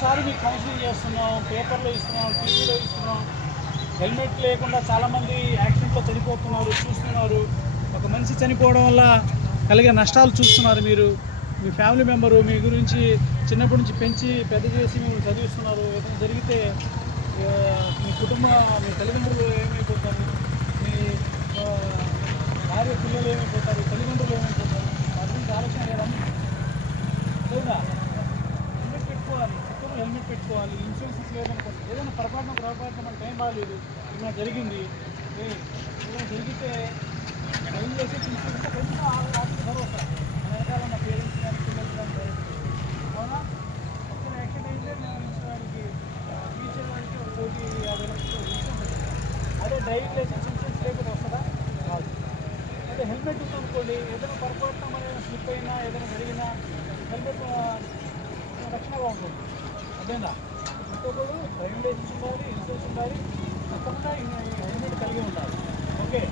ప్రతిసారి మీకు కౌన్సిలింగ్ చేస్తున్నాం, పేపర్లో ఇస్తున్నాం, టీవీలో ఇస్తున్నాం. హెల్మెట్ లేకుండా చాలామంది యాక్సిడెంట్లో చనిపోతున్నారు, చూస్తున్నారు. ఒక మనిషి చనిపోవడం వల్ల కలిగే నష్టాలు చూస్తున్నారు. మీరు మీ ఫ్యామిలీ మెంబరు మీ గురించి చిన్నప్పటి నుంచి పెంచి పెద్ద చేసి మిమ్మల్ని చదివిస్తున్నారు. ఏదైనా జరిగితే మీ మీ తల్లిదండ్రులు ఏమైపోతారు, మీ భార్య పిల్లలు ఏమైపోతారు, తల్లిదండ్రులు ఏమైపోతారు, వాటి గురించి ఆలోచన లేదని లేదా హెల్మెట్ పెట్టుకోవాలి. చిత్తూరు హెల్మెట్ పెట్టుకోవాలి. ఇన్సూరెన్స్ లేదనుకోండి, ఏదైనా పొరపాటున మన టైం బాగాలేదు, ఏమైనా జరిగింది, ఏదైనా జరిగితే టైం చేసి ఇన్సూరెన్స్ కొంచెం ఆర్థిక భరోసా మన వెనకాల మన పేరెంట్స్ కానీ పిల్లలు కానీ అవునా. ఒక్కరు యాక్సిడెంట్ అయితే మేము ఇన్సూరెన్స్కి వాడికి ఒక 1,50,00,000 ఇన్సూరెన్స్. అదే డ్రైవింగ్ లైసెన్స్ ఇన్సూరెన్స్ లేకపోతే వస్తుందా? రాదు. అదే హెల్మెట్ ఉందనుకోండి, ఏదైనా పొరపాటున మనం స్లిప్ అయినా ఏదైనా జరిగినా హెల్మెట్ రక్షణగా ఉంటుంది. అదేనా ఇంకొకరు డ్రైవింగ్ లైసెన్స్ ఉండాలి, ఇన్సూరెన్స్ ఉండాలి, తప్పకుండా హెల్మెట్ కలిగి ఉండాలి. ఓకే.